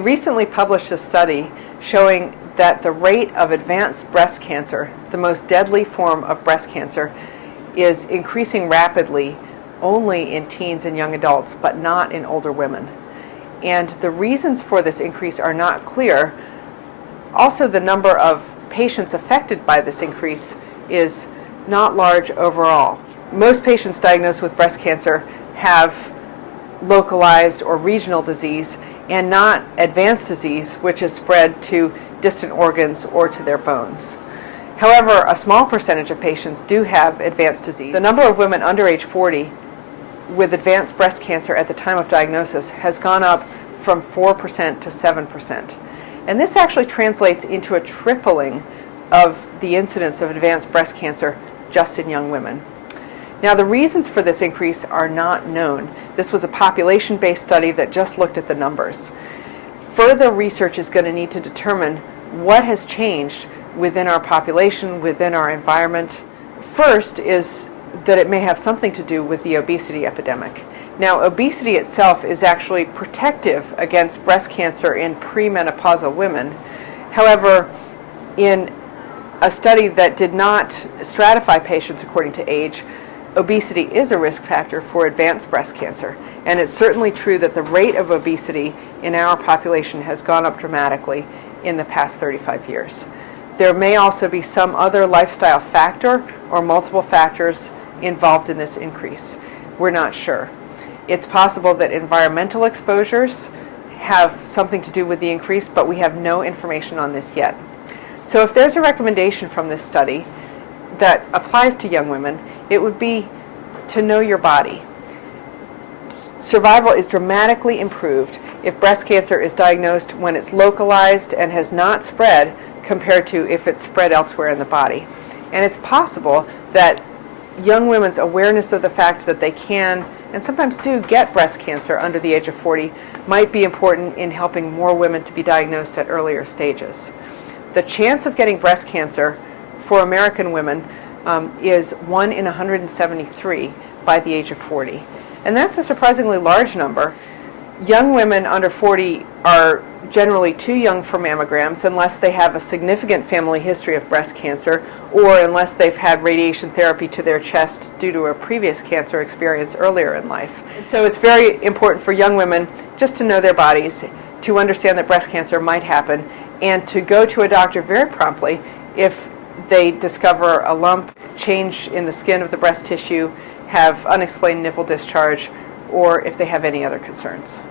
recently published a study showing that the rate of advanced breast cancer, the most deadly form of breast cancer, is increasing rapidly only in teens and young adults, but not in older women. And the reasons for this increase are not clear. Also, the number of patients affected by this increase is not large overall. Most patients diagnosed with breast cancer have localized or regional disease and not advanced disease, which is spread to distant organs or to their bones. However, a small percentage of patients do have advanced disease. The number of women under age 40 with advanced breast cancer at the time of diagnosis has gone up from 4% to 7%. And this actually translates into a tripling of the incidence of advanced breast cancer just in young women. Now, the reasons for this increase are not known. This was a population-based study that just looked at the numbers. Further research is going to need to determine what has changed within our population, within our environment. First is that it may have something to do with the obesity epidemic. Now, obesity itself is actually protective against breast cancer in premenopausal women. However, in a study that did not stratify patients according to age, obesity is a risk factor for advanced breast cancer. And it's certainly true that the rate of obesity in our population has gone up dramatically in the past 35 years. There may also be some other lifestyle factor or multiple factors involved in this increase. We're not sure. It's possible that environmental exposures have something to do with the increase, but we have no information on this yet. So if there's a recommendation from this study that applies to young women, it would be to know your body. Survival is dramatically improved if breast cancer is diagnosed when it's localized and has not spread compared to if it's spread elsewhere in the body. And it's possible that young women's awareness of the fact that they can and sometimes do get breast cancer under the age of 40 might be important in helping more women to be diagnosed at earlier stages. The chance of getting breast cancer for American women is 1 in 173 by the age of 40. And that's a surprisingly large number. Young women under 40 are generally too young for mammograms unless they have a significant family history of breast cancer or unless they've had radiation therapy to their chest due to a previous cancer experience earlier in life. So it's very important for young women just to know their bodies, to understand that breast cancer might happen, and to go to a doctor very promptly if they discover a lump, change in the skin of the breast tissue, have unexplained nipple discharge, or if they have any other concerns.